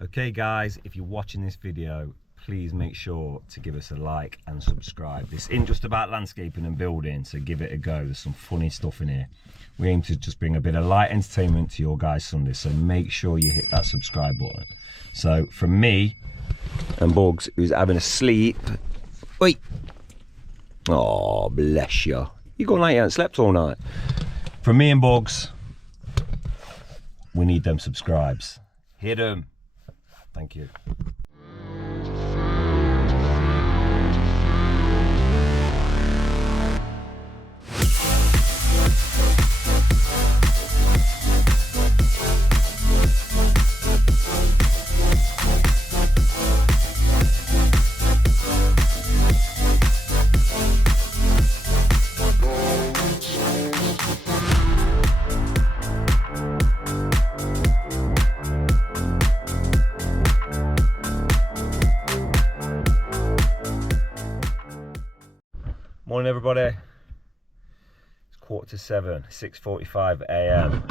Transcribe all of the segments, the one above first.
Okay guys, if you're watching this video, please make sure to give us a like and subscribe. This isn't just about landscaping and building, so give it a go. There's some funny stuff in here. We aim to just bring a bit of light entertainment to your guys' Sunday, so make sure you hit that subscribe button. So from me and Bugs, who's having a sleep. Wait. Oh, bless you. You gone like you haven't slept all night. From me and Bugs, we need them subscribes. Hit them. Thank you. Morning everybody, it's 6:45, 6:45 a.m.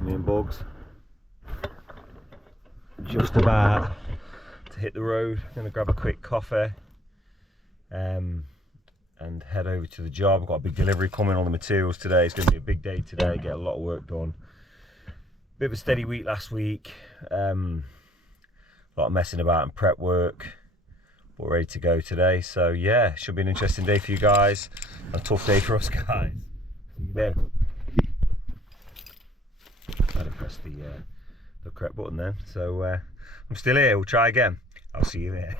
Me and Bugs just about to hit the road. Gonna grab a quick coffee and head over to the job. I've got a big delivery coming on the materials today. It's gonna be a big day today, get a lot of work done. Bit of a steady week last week, a lot of messing about and prep work. But ready to go today, so yeah, should be an interesting day for you guys, a tough day for us guys. See you then. Better press the correct button then. So I'm still here, we'll try again. I'll see you there.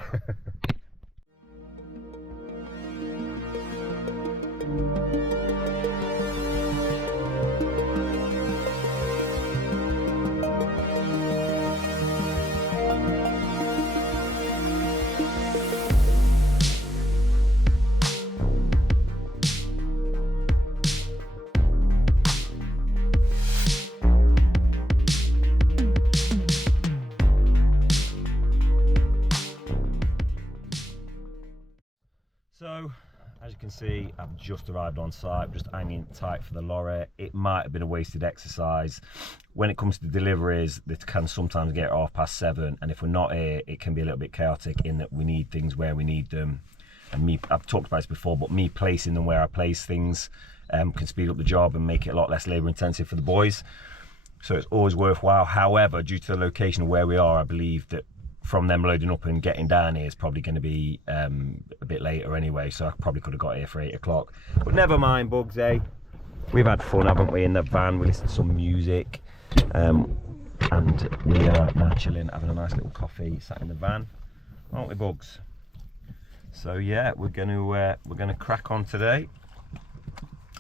So, as you can see, I've just arrived on site, just hanging tight for the lorry. It might have been a wasted exercise. When it comes to deliveries, they can sometimes get off past 7, and if we're not here, it can be a little bit chaotic in that we need things where we need them. And I've talked about this before, but me placing them where I place things can speed up the job and make it a lot less labour intensive for the boys. So it's always worthwhile. However, due to the location of where we are, I believe that from them loading up and getting down here is probably going to be a bit later anyway, so I probably could have got here for 8 o'clock. But never mind, Bugs, eh? We've had fun, haven't we, in the van? We listened to some music, and we are now chilling, having a nice little coffee, sat in the van, aren't we, Bugs? So yeah, we're gonna crack on today.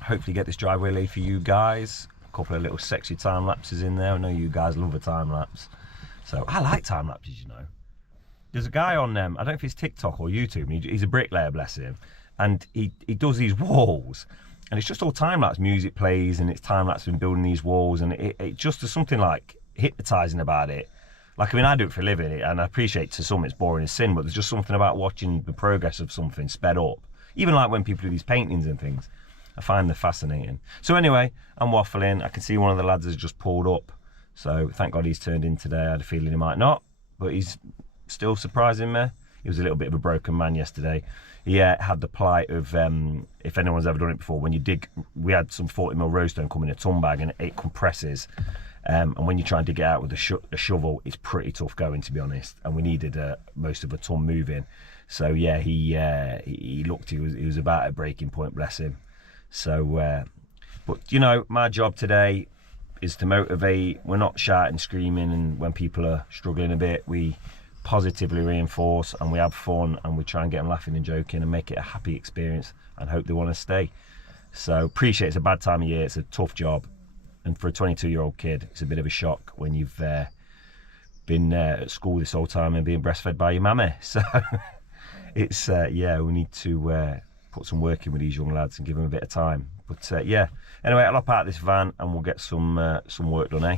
Hopefully get this driveway laid for you guys. A couple of little sexy time lapses in there. I know you guys love a time lapse, so I like time lapses, you know. There's a guy on I don't know if it's TikTok or YouTube, and he's a bricklayer, bless him, and he does these walls, and it's just all time-lapse. Music plays and it's time-lapse in building these walls, and it just there's something like hypnotizing about it. Like, I mean, I do it for a living, and I appreciate to some it's boring as sin, but there's just something about watching the progress of something sped up. Even like when people do these paintings and things, I find them fascinating. So anyway, I'm waffling. I can see one of the lads has just pulled up, so thank God he's turned in today. I had a feeling he might not, but he's still surprising me. He was a little bit of a broken man yesterday. He had the plight of, if anyone's ever done it before, when you dig, we had some 40mm roadstone come in a ton bag and it compresses. And when you try and dig it out with a shovel, it's pretty tough going, to be honest. And we needed most of a ton moving. So yeah, he looked, he was about at breaking point, bless him. So, but you know, my job today is to motivate. We're not shouting, screaming, and when people are struggling a bit, we positively reinforce and we have fun and we try and get them laughing and joking and make it a happy experience and hope they want to stay. So appreciate it's a bad time of year, it's a tough job, and for a 22-year-old kid it's a bit of a shock when you've been at school this whole time and being breastfed by your mammy. So it's yeah, we need to put some work in with these young lads and give them a bit of time. But yeah, anyway, I'll hop out of this van and we'll get some work done, eh?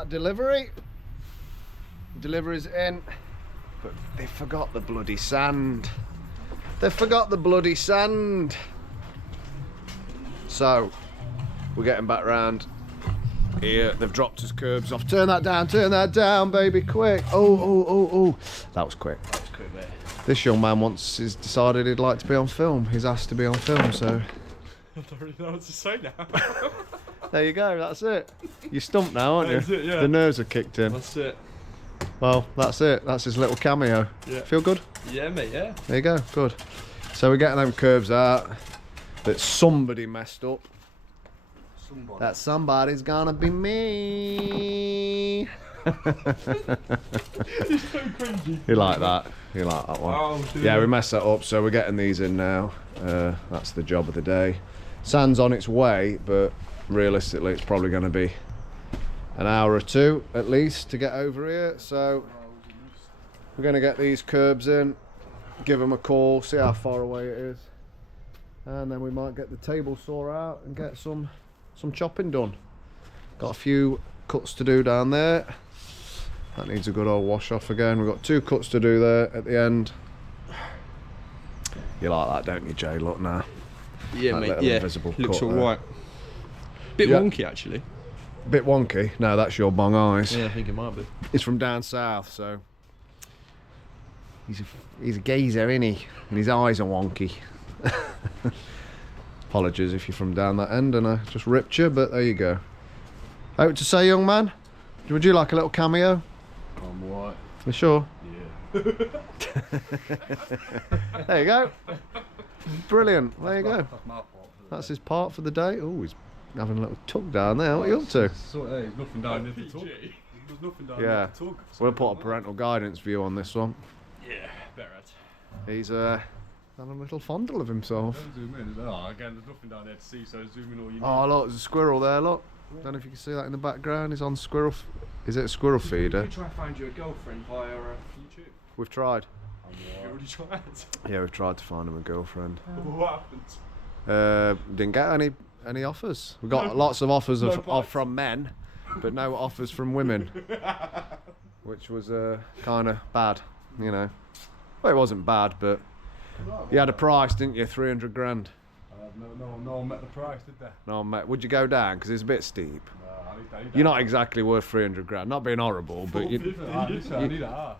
that delivery. Delivery's in, but they forgot the bloody sand. They forgot the bloody sand. So we're getting back round here. They've dropped his curbs off. Turn that down, baby, quick. Oh. That was quick. That was quick, mate. This young man has decided he'd like to be on film. He's asked to be on film, so. I don't really know what to say now. There you go, that's it. You're stumped now, aren't you? That's it, yeah. The nerves are kicked in. That's it. Well, that's it. That's his little cameo. Yeah. Feel good? Yeah, mate, yeah. There you go, good. So we're getting them curves out that somebody messed up. Somebody. That somebody's gonna be me. It's so cringy. You like that? You like that one? Oh, dude. Yeah, we messed that up, so we're getting these in now. That's the job of the day. Sand's on its way, but realistically it's probably going to be an hour or two at least to get over here. So we're going to get these curbs in, give them a call, see how far away it is, and then we might get the table saw out and get some chopping done. Got a few cuts to do down there. That needs a good old wash off again. We've got 2 cuts to do there at the end. You like that, don't you, Jay? Look now. Yeah, That mate, little yeah. invisible Looks cut alright. Bit Yeah. wonky, actually. Bit wonky. No, that's your bong eyes. Yeah, I think it might be. He's from down south, so he's a geezer, isn't he? And his eyes are wonky. Apologies if you're from down that end and I just ripped you, but there you go. Out to say, young man, would you like a little cameo? I'm alright. You sure? Yeah. There you go. Brilliant. There you go. That's my fault. That's his part for the day. Oh, he's having a little tug down there. What are you up to? There's nothing down near the tug. There's nothing down Yeah. near the tug. We'll put a parental guidance view on this one. Yeah, better at. He's having a little fondle of himself. Don't zoom in. Oh, again, there's nothing down there to see, so zoom in all you need. Oh, look, there's a squirrel there, look. Don't know if you can see that in the background. He's on squirrel. Is it a squirrel feeder? Did you try to find you a girlfriend via YouTube? We've tried. You already tried. Yeah, we've tried to find him a girlfriend. What happened? Didn't get any offers. We got lots of offers No bites. from men, but no offers from women, which was kind of bad, you know. Well, it wasn't bad, but you had a price, didn't you? 300 grand. No one met the price, did they? No, mate. Would you go down? Because it's a bit steep. I need You're not exactly worth 300 grand. Not being horrible, but you. I need a arse.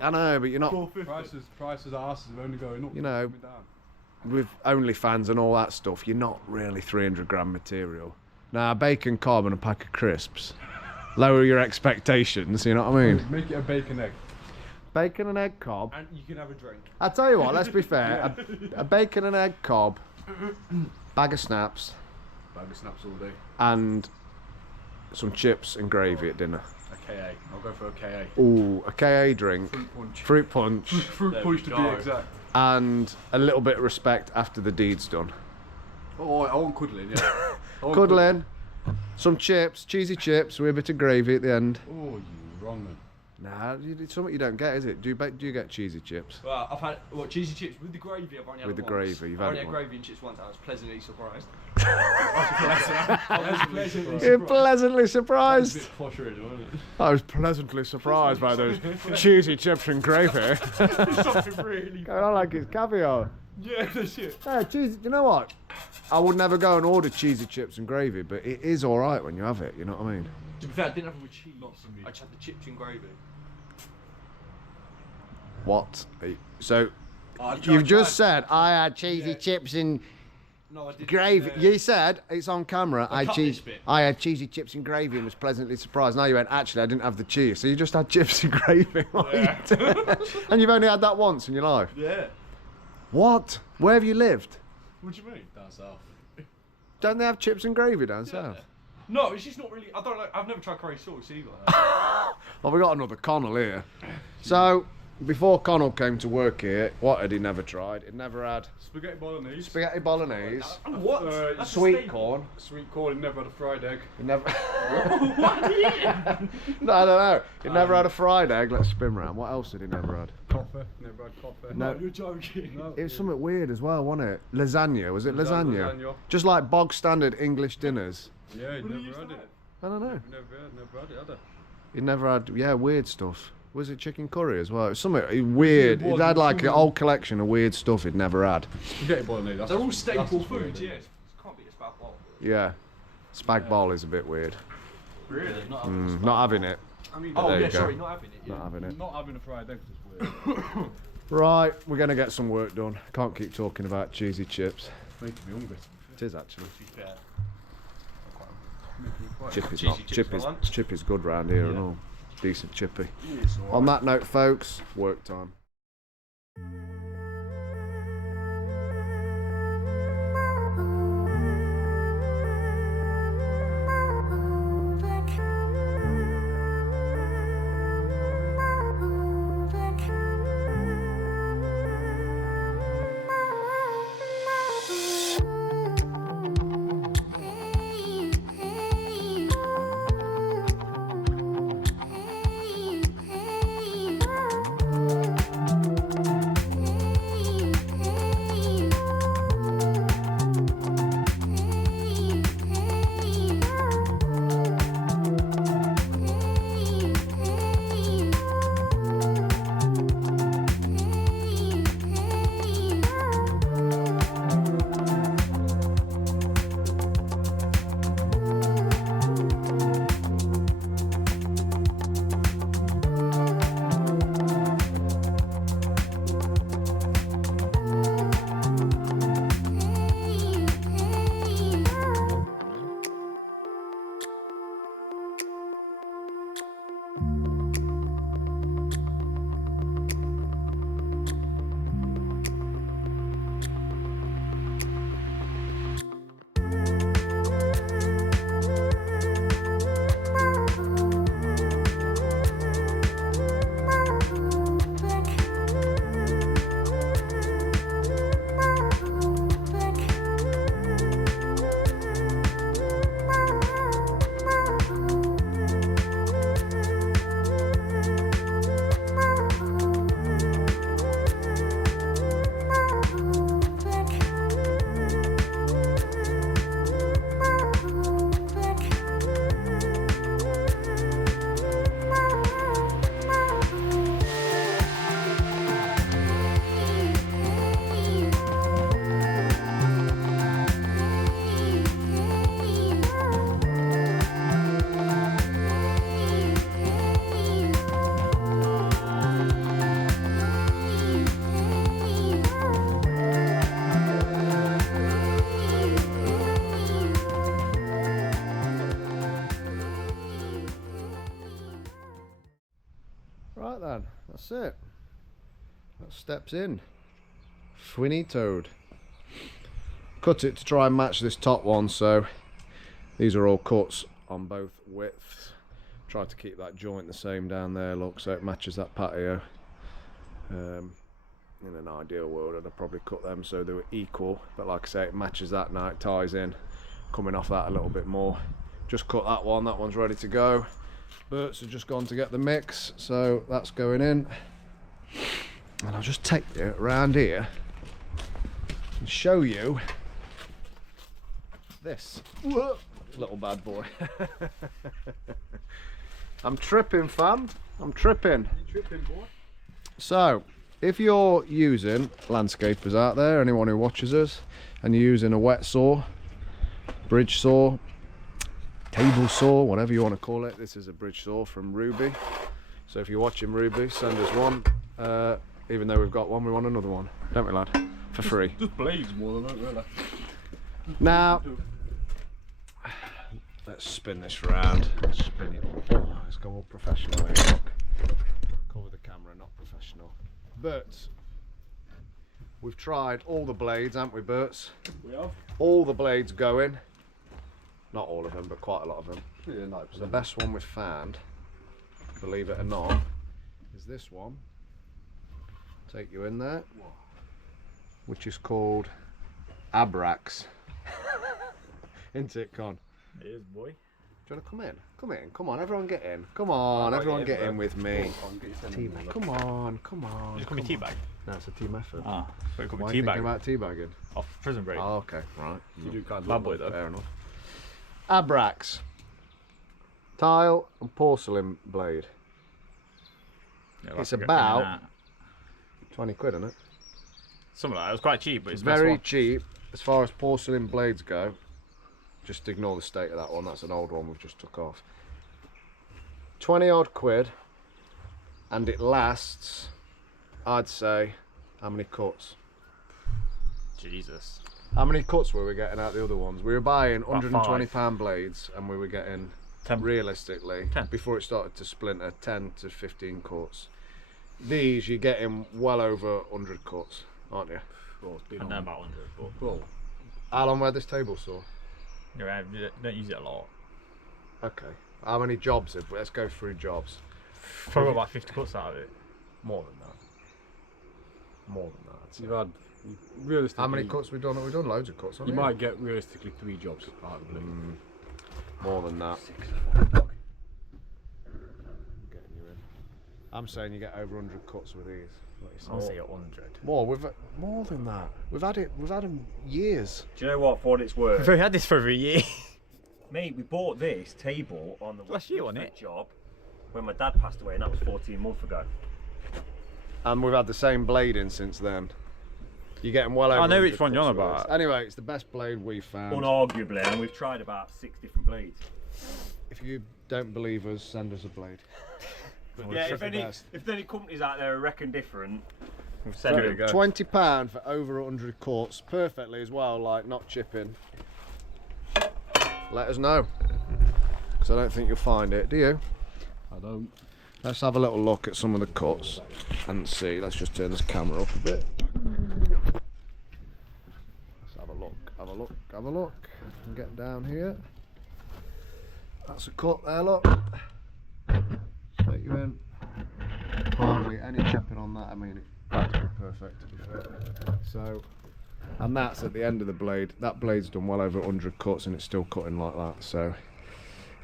I know, but you're not. Prices arses are only going up. You know, coming down. with OnlyFans and all that stuff, you're not really 300 grand material. Now, bacon, cob, and a pack of crisps. Lower your expectations. You know what I mean? Make it a bacon egg. Bacon and egg cob. And you can have a drink. I tell you what. Let's be fair. A bacon and egg cob, bag of snaps, Bag of snaps all day. and some chips and gravy at dinner. A KA. I'll go for a KA. Ooh, a KA drink, Fruit punch. fruit punch, Fruit There punch we to go. be exact. and a little bit of respect after the deed's done. Oh, I want cuddling, yeah. I want Cuddling, some chips, cheesy chips with a bit of gravy at the end. Oh, you wrong man. Nah, it's something you don't get, is it? Do you get cheesy chips? Well, I've had cheesy chips with the gravy. I've only had With it the once. gravy, you've I've had only it had once. gravy and chips once. I was pleasantly surprised. I was pleasantly You're surprised. pleasantly It's a surprised. bit posh really, wasn't it? I was pleasantly surprised by those cheesy chips and gravy. Something really. Going on like it's caviar. Yeah, that's it. Yeah, cheesy. You know what? I would never go and order cheesy chips and gravy, but it is all right when you have it. You know what I mean? To be fair, I didn't have it with cheese. Not for me. I just had the chips and gravy. What? So Oh, you've just said I had cheesy chips and No, I didn't. gravy. You said it's on camera. I cut cheese. this bit. I had cheesy chips and gravy and was pleasantly surprised. Now you went. Actually, I didn't have the cheese. So you just had chips and gravy. Yeah. And you've only had that once in your life. Yeah. What? Where have you lived? What do you mean? Down south. Don't they have chips and gravy down south? No, it's just not really. I don't like. I've never tried curry sauce either. Well, we got another Connell here. So before Connell came to work here, what had he never tried? He'd never had Spaghetti bolognese. spaghetti bolognese, What? That's a sweet staple. corn. Sweet corn, never had a fried egg. He'd never. What are you eating? No, I don't know. He'd never had a fried egg. Let's spin round. What else had he never had? Coffee, never had coffee. No. You're joking. No. It was something weird as well, wasn't it? Lasagna. Was it lasagna? Lasagna. Just like bog standard English dinners. Yeah, What do you never used had to it. have? I don't know. Never had it, had He never had, weird stuff. Was it chicken curry as well? It was something weird. He had like a whole collection of weird stuff he'd never had. Spaghetti bolognese. They're all staple foods, yeah. It can't be a spag bol. Yeah. Spag bol is a bit weird. Really? Not having it. I mean, Oh There yeah, you go. sorry, not having it. Yeah. Not having it. not having a fried egg is weird. Right, we're going to get some work done. Can't keep talking about cheesy chips. Making me hungry. It is actually. Yeah. Chip is, Cheesy not, chips chip, for is, lunch. chip is good round here and all. Decent chippy. It's all On right. that note, folks, work time. Right then, that's it. That steps in. Finitoed. Cut it to try and match this top one, so these are all cuts on both widths. Try to keep that joint the same down there, look, so it matches that patio. In an ideal world I'd have probably cut them so they were equal, but like I say, it matches that now, it ties in, coming off that a little bit more. Just cut that one's ready to go. Bert's have just gone to get the mix, so that's going in. And I'll just take you around here and show you this little bad boy. I'm tripping, fam. I'm tripping. You tripping, boy? So, if you're using, landscapers out there, anyone who watches us, and you're using a wet saw, bridge saw, table saw, whatever you want to call it, this is a bridge saw from Ruby. So if you're watching Ruby, send us one. Even though we've got one, we want another one, don't we, lad? For free. Just blades more than that, really. Now, let's spin this round. Spin it. Oh, let's go all professional here, look. Cover the camera, not professional. But we've tried all the blades, haven't we, Berts? We have. All the blades going. Not all of them, but quite a lot of them. Yeah, 90%. The best one we've found, believe it or not, is this one. Take you in there. Which is called Abrax. Isn't it, Con? It is, boy. Do you want to come in? Come in, come on, everyone get in. Come on, everyone get in with me. Teabag. Come on, come on. Just call me teabag. No, it's a team effort. Ah, but call Why me are you thinking teabag. about teabagging? Off prison break. Oh, okay, right. You do kind of Bad boy though. Fair enough. Abrax. Tile and porcelain blade. Yeah, It's that's about 20 quid, isn't it? something like that. It was quite cheap, but it's It's the best very one. cheap as far as porcelain blades go. Just ignore the state of that one. That's an old one we've just took off. 20 odd quid, and it lasts, I'd say, how many cuts? Jesus. How many cuts were we getting out the other ones? We were buying About £120 blades, and we were getting, 10. realistically, 10. before it started to splinter, 10 to 15 cuts. These, you're getting well over 100 cuts, aren't you? And then about 100, but Well, how long we had this table saw? yeah, I don't use it a lot. Okay. How many jobs have we? Let's go through jobs. Probably about 50 cuts out of it. More than that. More than that. I'd say. You've had realistically. How many cuts we've done? We've done loads of cuts. You haven't we? might get realistically 3 jobs out of it. More than that. Getting you in. I'm saying you get over 100 cuts with these. I'll say 100. More than that. We've had them years. Do you know what? For what it's worth, We've had this for over a year. mate, we bought this table on the Last year, wasn't it? job when my dad passed away, and that was 14 months ago. And we've had the same blade in since then. You're getting well over. I know 100 which one you're on cuts with about. this. Anyway, it's the best blade we've found. Unarguably, and we've tried about 6 different blades. If you don't believe us, send us a blade. Yeah, It's if any companies out there reckon different, Send There it. we go. £20 for over 100 cuts, perfectly as well, like not chipping. Let us know, because I don't think you'll find it, do you? I don't. Let's have a little look at some of the cuts and see. Let's just turn this camera up a bit. Let's have a look, have a look, have a look. And get down here. That's a cut there, look. Take you in. Hardly any chipping on that. I mean, it's practically perfect to be fair. So, and that's at the end of the blade. That blade's done well over 100 cuts and it's still cutting like that. So,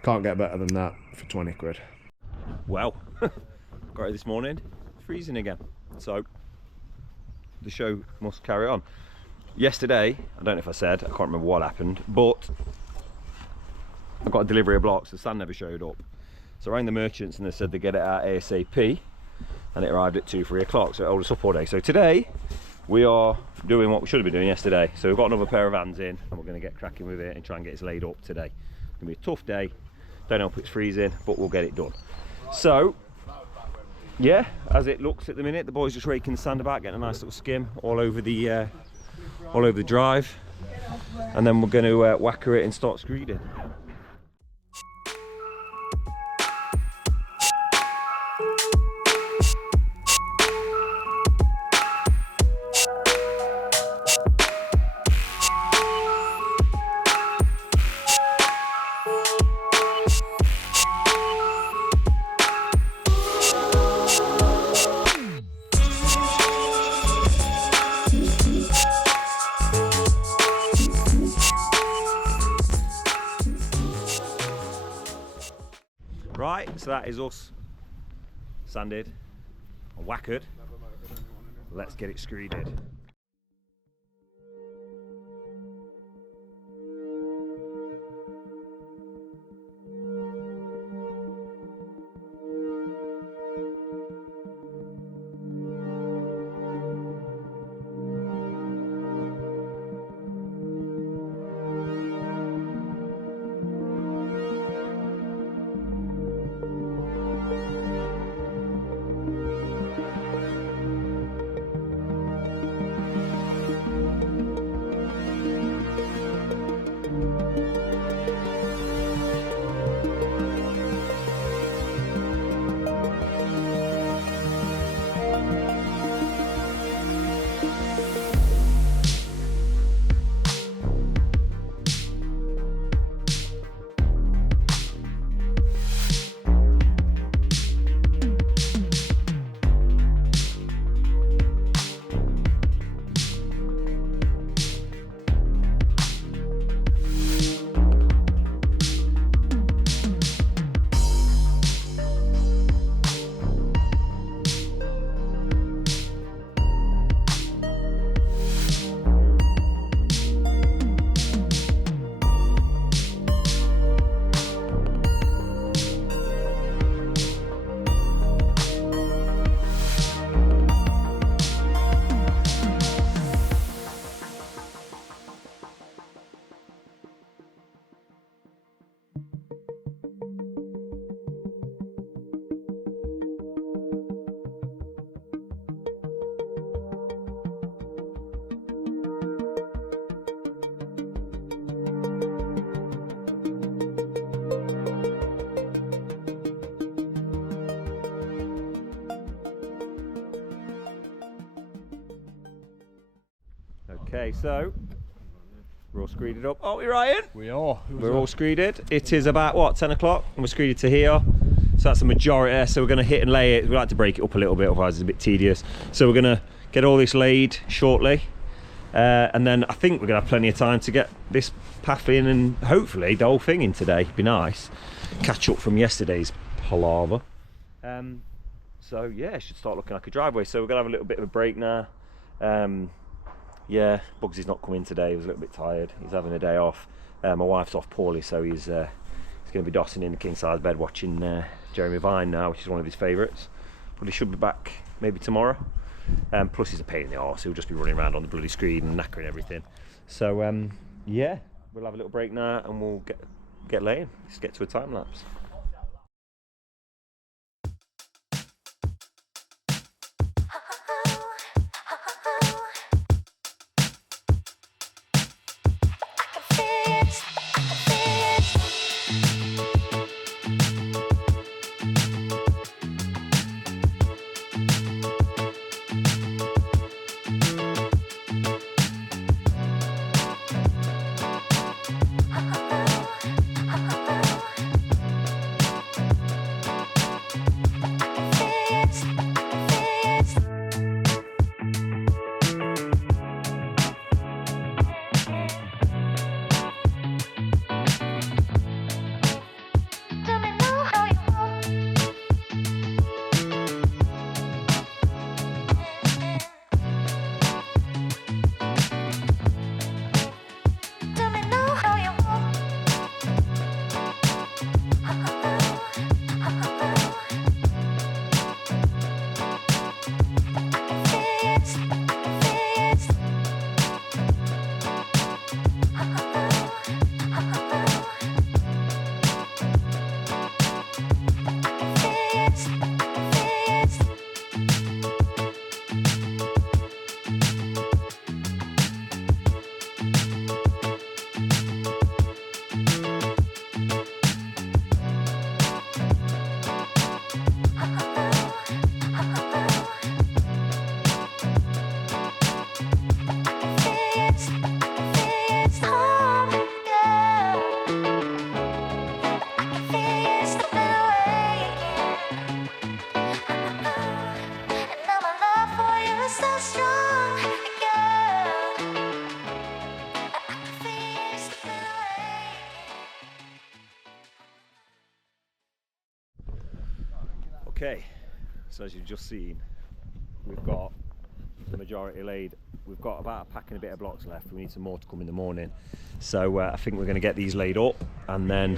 can't get better than that for 20 quid. well, got it this morning, freezing again. So the show must carry on. Yesterday, I don't know if I said, I can't remember what happened, but I got a delivery of blocks, the sand never showed up. So I rang the merchants and they said they get it out ASAP, and it arrived at 2-3 o'clock, so it held us up all day. So today we are doing what we should have been doing yesterday. So we've got another pair of hands in and we're going to get cracking with it and try and get it laid up today. It's going to be a tough day, don't know if it's freezing, but we'll get it done. So yeah, as it looks at the minute, the boys just raking the sand about, getting a nice little skim all over the drive, and then we're going to whacker it and start screeding. Right, so that is us sanded and whackered. Let's get it screeded. Okay, so we're all screeded up. Oh, we're Ryan. We are. We're all screeded. It is about what, 10 o'clock, and we're screeded to here. So that's the majority. So we're going to hit and lay it. We like to break it up a little bit, otherwise it's a bit tedious. So we're going to get all this laid shortly, and then I think we're going to have plenty of time to get this path in and hopefully the whole thing in today. Be nice. Catch up from yesterday's palaver. So yeah, it should start looking like a driveway. So we're going to have a little bit of a break now. Yeah, Bugsy's not coming today. He was a little bit tired. He's having a day off. My wife's off poorly, so he's going to be dossing in the king size bed watching Jeremy Vine now, which is one of his favourites. But he should be back maybe tomorrow. Plus he's a pain in the arse. He'll just be running around on the bloody screen and knackering everything. So yeah, we'll have a little break now and we'll get laying. Let's get to a time lapse. Okay, so as you've just seen, we've got the majority laid. We've got about a pack and a bit of blocks left. We need some more to come in the morning. So I think we're going to get these laid up and then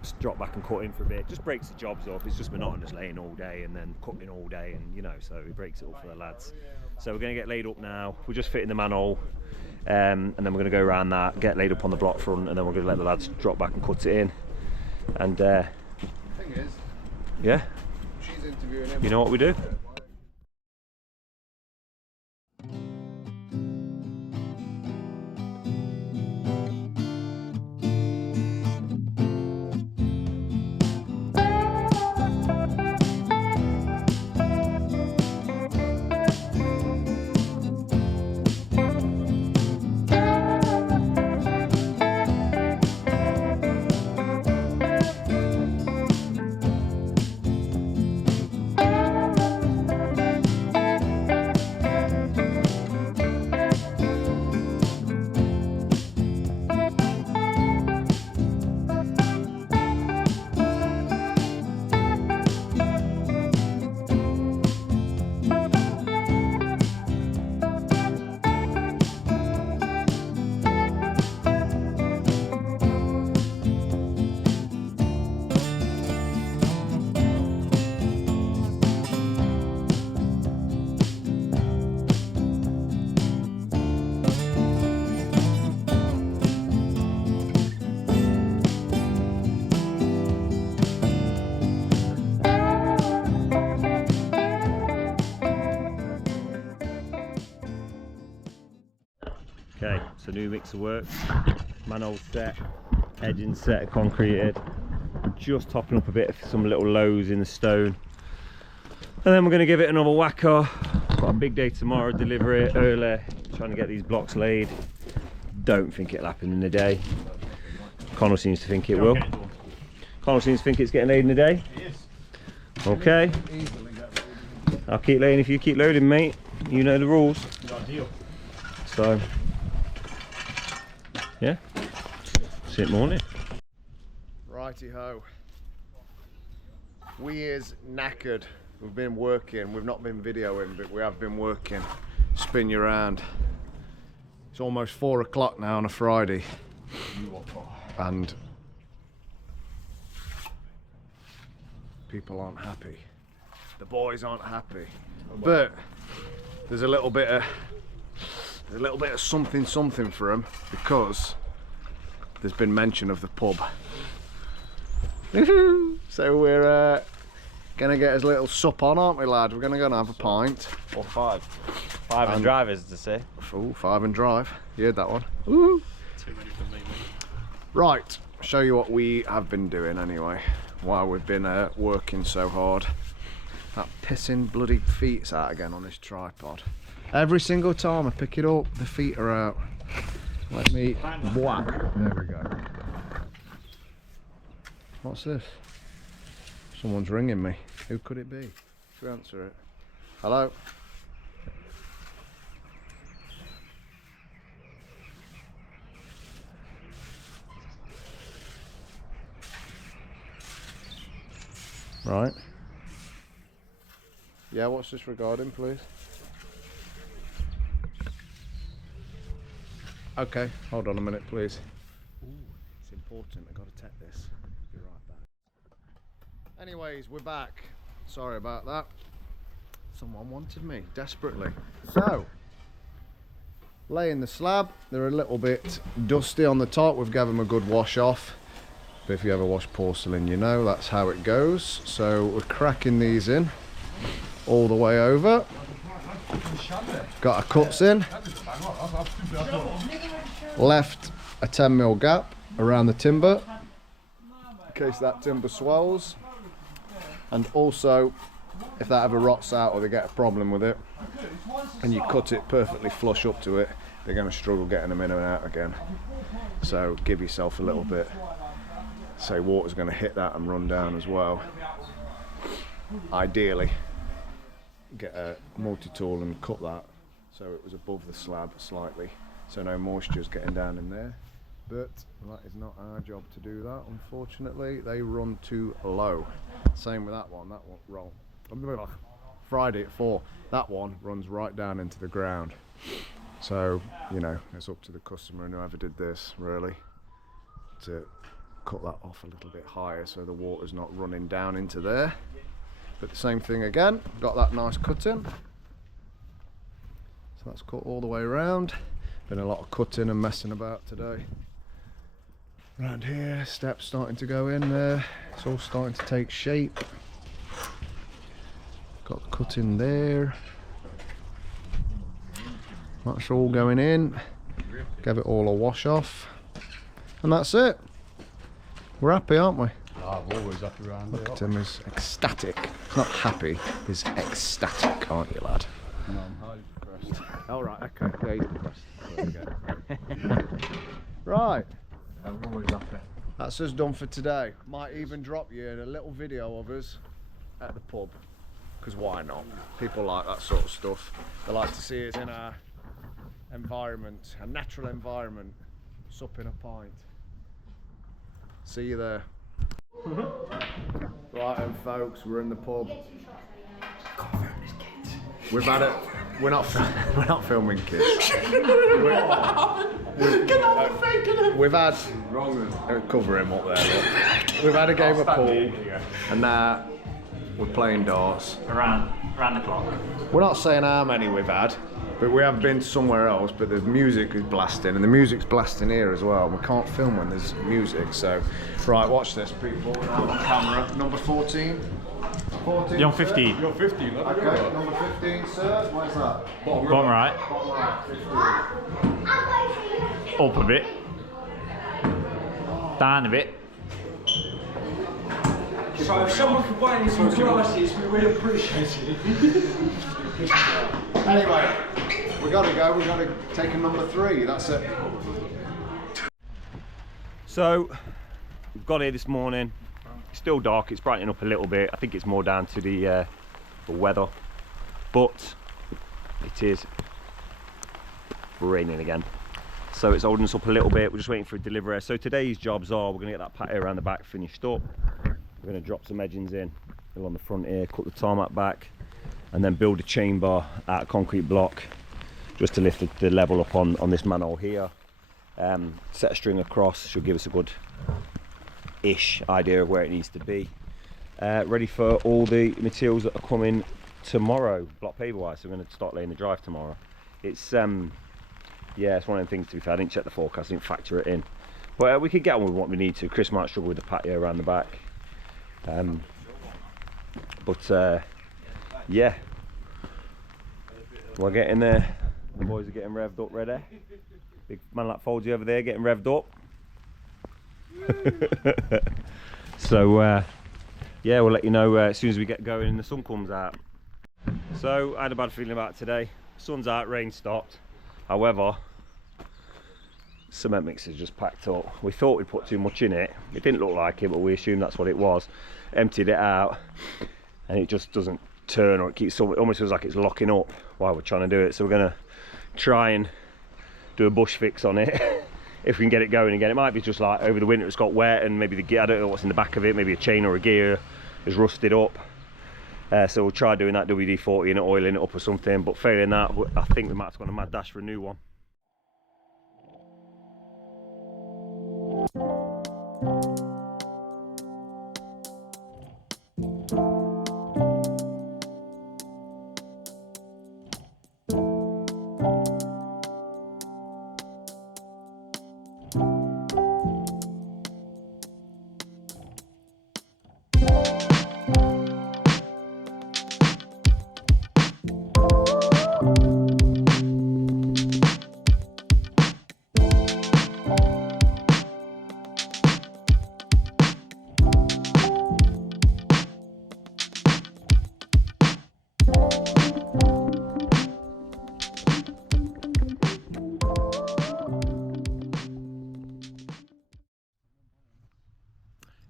just drop back and cut in for a bit. Just breaks the jobs up. It's just monotonous laying all day and then cutting all day, and you know, so it breaks it up for the lads. So we're going to get laid up now. We're just fitting the manhole, and then we're going to go around that, get laid up on the block front, and then we're going to let the lads drop back and cut it in. And Thing is, yeah, she's interviewing him. you know what we do. Okay, so new mixer works, manhole set, edging set, concreted. We're just topping up a bit of some little lows in the stone. And then we're going to give it another whacker Got a big day tomorrow, delivery early, trying to get these blocks laid. Don't think it'll happen in a day. Connell seems to think it will. Connell seems to think it's getting laid in a day. Okay. I'll keep laying if you keep loading, mate. You know the rules. So, yeah. See you morning. Righty ho. We is knackered. We've been working. We've not been videoing, but we have been working. Spin you around. It's almost 4 o'clock now on a Friday. And people aren't happy. The boys aren't happy. But there's a little bit of something for them, because there's been mention of the pub. So we're gonna get us a little sup on, aren't we, lad? We're gonna go and have a pint. Or 5. 5 and drivers to say. Ooh, 5 and drive. You heard that one. Ooh. Too many for me, mate. Right, show you what we have been doing anyway, while we've been working so hard. That pissing bloody feet's out again on this tripod. Every single time I pick it up, the feet are out. Let me whack. There we go. What's this? Someone's ringing me. Who could it be? If we answer it. Hello? Right. Yeah, what's this regarding, please? Okay, hold on a minute, please. Ooh, it's important. I've got to take this. Be right back. Anyways, we're back. Sorry about that. Someone wanted me desperately. So, laying the slab. They're a little bit dusty on the top. We've given them a good wash off. But if you ever wash porcelain, you know that's how it goes. So we're cracking these in all the way over. Got our cuts in. Left a 10mm gap around the timber in case that timber swells. And also, if that ever rots out or they get a problem with it and you cut it perfectly flush up to it, they're going to struggle getting them in and out again. So give yourself a little bit. Say water's going to hit that and run down as well. Ideally, get a multi-tool and cut that so it was above the slab slightly, so no moisture's getting down in there. But that is not our job to do that, unfortunately. They run too low. Same with that one. That one roll. Friday at 4. That one runs right down into the ground. So, you know, it's up to the customer and whoever did this really to cut that off a little bit higher so the water's not running down into there. But the same thing again, got that nice cut in. So that's cut all the way around. Been a lot of cutting and messing about today. Around here, steps starting to go in there. It's all starting to take shape. Got the cut in there. That's all going in. Give it all a wash off. And that's it. We're happy, aren't we? I'm always happy around Look at him, he's ecstatic. He's not happy, he's ecstatic, aren't you, lad? No, I'm highly depressed. All right, okay. Yeah, he's depressed. There we go. Right. I'm always happy. That's us done for today. Might even drop you in a little video of us at the pub. Because why not? People like that sort of stuff. They like to see us in our environment, a natural environment, supping a pint. See you there. Right then, folks, we're in the pub. We've had it. We're not filming kids. We've had. Cover him up there. Look. We've had a game of pool, and now we're playing darts. Around the clock. We're not saying how many we've had, but we have been somewhere else. But the music is blasting, and the music's blasting here as well. We can't film when there's music, so right, watch this, people. Now on camera, number 14. 14. You're on 15. You're 15, look. Okay, number 15, sir. Where's that? Bottom right. Bottom right, 15. Up a bit. Down a bit. So if someone could buy any some glasses, we would appreciate it. Anyway, we gotta go. We gotta take a number 3. That's it. So we've got here this morning. It's still dark. It's brightening up a little bit. I think it's more down to the weather, but it is raining again. So it's holding us up a little bit. We're just waiting for a delivery. So today's jobs are, we're going to get that patio around the back finished up. We're going to drop some edgings in along the front here, cut the tarmac back, and then build a chamber out of concrete block just to lift the level up on this manhole here. Set a string across, should give us a good-ish idea of where it needs to be. Ready for all the materials that are coming tomorrow, block paver wise. So we're going to start laying the drive tomorrow. It's yeah, it's one of them things, to be fair. I didn't check the forecast, I didn't factor it in. But we could get on with what we need to. Chris might struggle with the patio around the back. Yeah, we're getting there. The boys are getting revved up ready. Big man like Foldsy over there getting revved up. So yeah, we'll let you know as soon as we get going and the sun comes out. So I had a bad feeling about today. Sun's out, rain stopped. However, cement mixer's just packed up. We thought we'd put too much in it. It didn't look like it, but we assumed that's what it was. Emptied it out, and it just doesn't turn, or it keeps, it almost feels like it's locking up while we're trying to do it. So we're gonna try and do a bush fix on it if we can get it going again. It might be just like over the winter it's got wet, and maybe the gear, I don't know what's in the back of it, maybe a chain or a gear is rusted up. So we'll try doing that WD-40 and oiling it up or something, but failing that, I think we might have to go on a mad dash for a new one.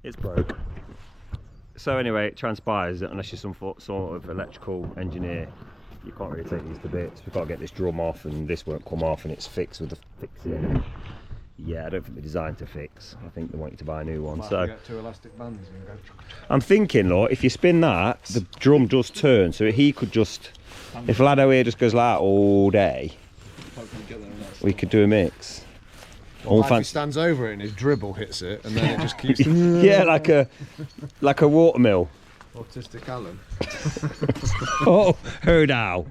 It's broke. So anyway, it transpires that unless you're some sort of electrical engineer, you can't really take these to bits. We've got to get this drum off, and this won't come off, and it's fixed with the fixing. Yeah, I don't think they're designed to fix. I think they want you to buy a new one. So get 2 elastic bands and go. I'm thinking, look, if you spin that, the drum does turn, so he could just, if Lado here just goes like that all day, we could do a mix. Well, if he stands over it and his dribble hits it, and then it just keeps. Yeah, like a watermill. Autistic Alan. Oh, who now?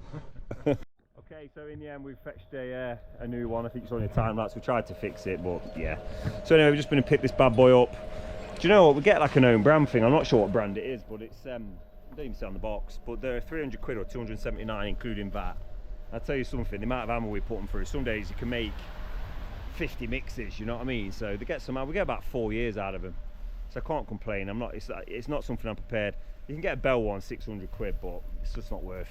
Okay, so in the end we've fetched a new one. I think it's only a time lapse. We tried to fix it, but yeah. So anyway, we're just going to pick this bad boy up. Do you know what? We get like an own brand thing. I'm not sure what brand it is, but it's I don't even see on the box. But they're 300 quid or 279, including VAT. I'll tell you something. The amount of ammo we put them through. Some days you can make 50 mixes, you know what I mean? So they get some, we get about 4 years out of them, so I can't complain. It's not something I'm prepared. You can get a Bell one 600 quid, but it's just not worth.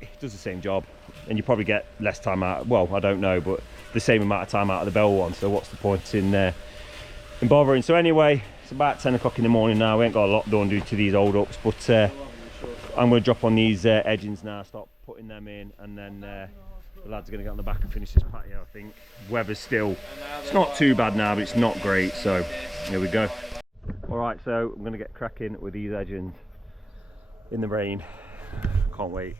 It does the same job, and you probably get less time out. Well, I don't know, but the same amount of time out of the Bell one. So what's the point in bothering? So anyway, it's about 10 o'clock in the morning now. We ain't got a lot done due to these old ups, but I'm going to drop on these edgings now, start putting them in, and then the lads are going to get on the back and finish this patio. I think weather's still, it's not too bad now, but it's not great, so here we go. Alright, so I'm going to get cracking with these edgings in the rain. Can't wait.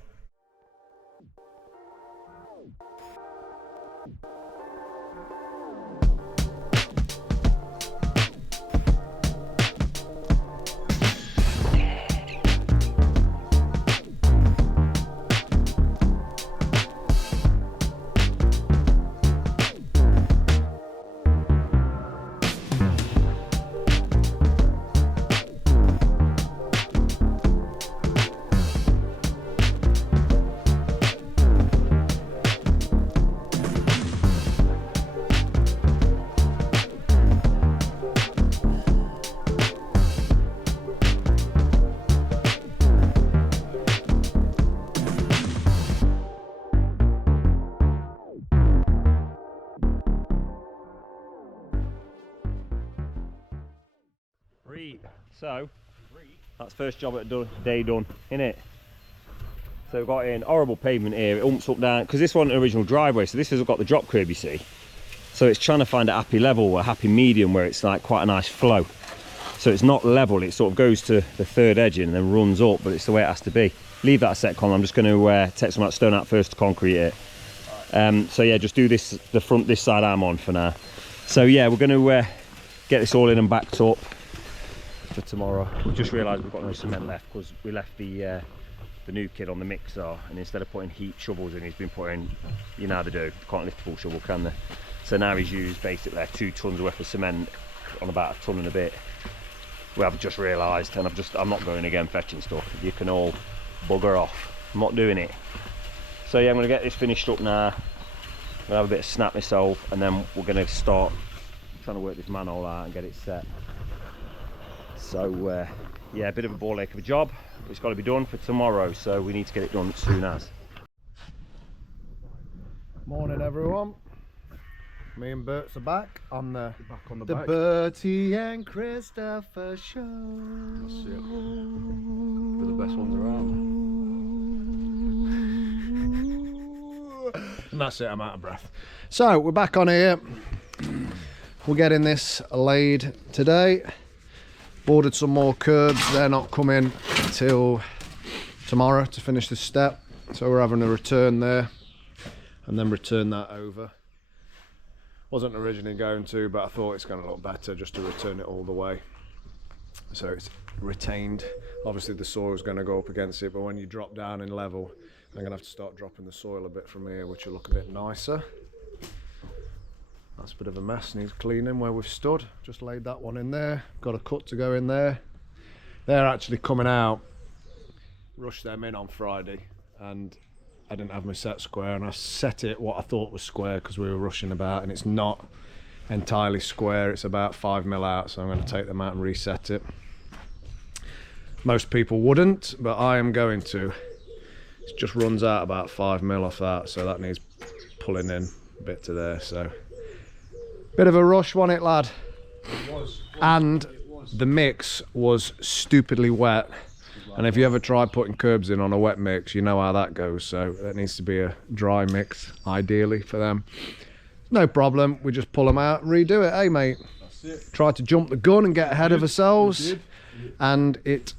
So that's first job at day done, innit? So we've got in horrible pavement here, it umps up down, because this wasn't an original driveway, so this has got the drop curb, you see. So it's trying to find a happy level, a happy medium where it's like quite a nice flow. So it's not level, it sort of goes to the third edging and then runs up, but it's the way it has to be. Leave that a sec, Colin. I'm just going to take some of that stone out first to concrete it. So yeah, just do this, the front, this side I'm on for now. So yeah, we're going to get this all in and backed up for tomorrow. We've just realised we've got no cement left because we left the new kid on the mixer, and instead of putting heap shovels in, he's been putting, you know how they do, can't lift a full shovel, can they? So now he's used basically 2 tons worth of cement on about a ton and a bit. We have just realised, and I'm not going again fetching stuff. You can all bugger off. I'm not doing it. So yeah, I'm going to get this finished up now. I'm going to have a bit of snap myself, and then we're going to start trying to work this manhole out and get it set. So yeah, a bit of a ball ache of a job. It's got to be done for tomorrow, so we need to get it done as soon as. Morning, everyone. Me and Bert's are back on the bike. Bertie and Christopher show. That's it. We're the best ones around. And that's it, I'm out of breath. So we're back on here. We're getting this laid today. Ordered some more curbs, they're not coming till tomorrow to finish this step. So we're having a return there and then return that over. Wasn't originally going to, but I thought it's going to look better just to return it all the way. So it's retained. Obviously the soil's going to go up against it, but when you drop down in level, I'm going to have to start dropping the soil a bit from here, which will look a bit nicer. That's a bit of a mess, needs cleaning where we've stood. Just laid that one in there. Got a cut to go in there. They're actually coming out. Rushed them in on Friday, and I didn't have my set square, and I set it what I thought was square because we were rushing about, and it's not entirely square. It's about 5 mil out, so I'm going to take them out and reset it. Most people wouldn't, but I am going to. It just runs out about 5 mil off that, so that needs pulling in a bit to there. So bit of a rush, wasn't it, lad? It was. And the mix was stupidly wet. And if you ever try putting curbs in on a wet mix, you know how that goes. So that needs to be a dry mix, ideally, for them. No problem. We just pull them out and redo it, eh, mate? That's it. Tried to jump the gun and get ahead of ourselves, and it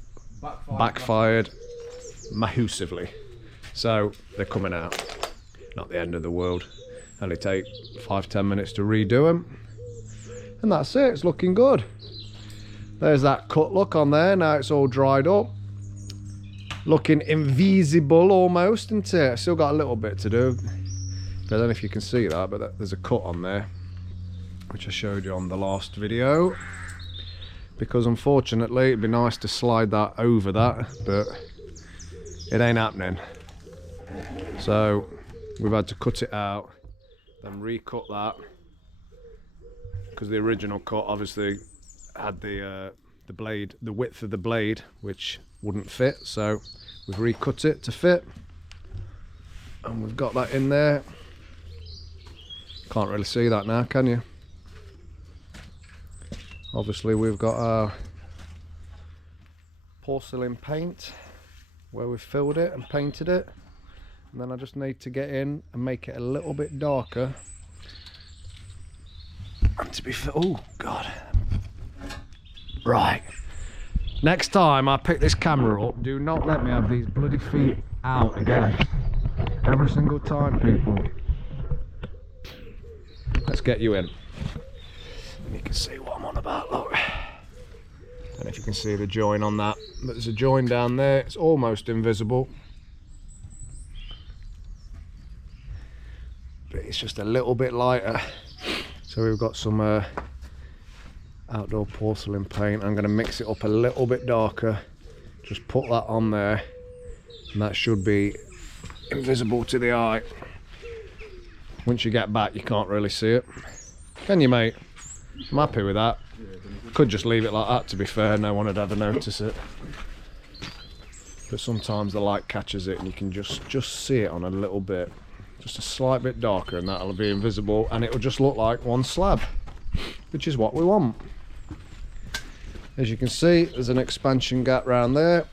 backfired massively. So they're coming out. Not the end of the world. Only take 5-10 minutes to redo them. And that's it. It's looking good. There's that cut look on there. Now it's all dried up. Looking invisible almost, isn't it? Still got a little bit to do. I don't know if you can see that, but there's a cut on there, which I showed you on the last video. Because unfortunately, it'd be nice to slide that over that, but it ain't happening. So we've had to cut it out, then recut that, because the original cut obviously had the blade, the width of the blade, which wouldn't fit, so we've recut it to fit, and we've got that in there. Can't really see that now, can you? Obviously we've got our porcelain paint where we've filled it and painted it, and then I just need to get in and make it a little bit darker. And to be fair, oh god, right, next time I pick this camera up, do not let me have these bloody feet out again. Every single time, people. Let's get you in. And you can see what I'm on about, look. Don't know if you can see the join on that, but there's a join down there. It's almost invisible. But it's just a little bit lighter. So we've got some outdoor porcelain paint. I'm going to mix it up a little bit darker. Just put that on there, and that should be invisible to the eye. Once you get back, you can't really see it. Can you, mate? I'm happy with that. Could just leave it like that, to be fair. No one would ever notice it. But sometimes the light catches it, and you can just see it on a little bit. Just a slight bit darker, and that'll be invisible, and it'll just look like one slab, which is what we want. As you can see, there's an expansion gap round there,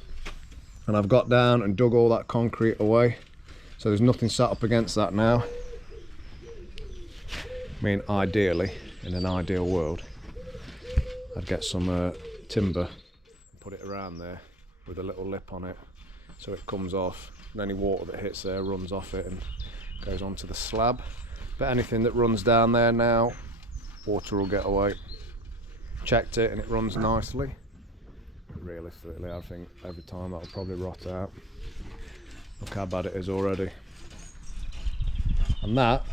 and I've got down and dug all that concrete away, so there's nothing sat up against that now. I mean, ideally, in an ideal world, I'd get some timber and put it around there with a little lip on it so it comes off, and any water that hits there runs off it and goes onto the slab. But anything that runs down there now, water will get away. Checked it and it runs nicely. Realistically, I think every time that'll probably rot out. Look how bad it is already. And that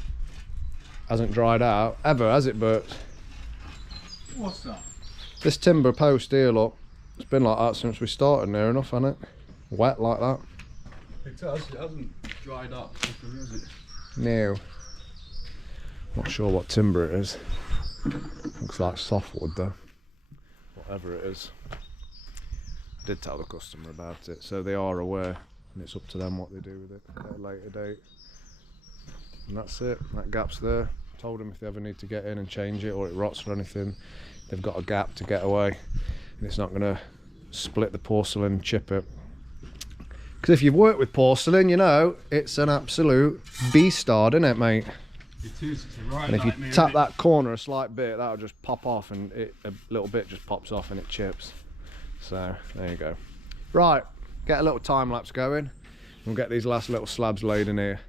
hasn't dried out ever, has it, Bert? What's that? This timber post here, look, it's been like that since we started, near enough, hasn't it? Wet like that. It does, it hasn't dried up, has it? No. Not sure what timber it is. Looks like softwood though. Whatever it is. I did tell the customer about it, so they are aware, and it's up to them what they do with it at a later date. And that's it, that gap's there. Told them if they ever need to get in and change it or it rots or anything, they've got a gap to get away, and it's not going to split the porcelain and chip it. Because if you've worked with porcelain, you know it's an absolute beastard, isn't it, mate? It is, it's right. And if you tap that corner a slight bit, that'll just pop off, and a little bit just pops off and it chips. So there you go. Right, get a little time lapse going. We'll get these last little slabs laid in here.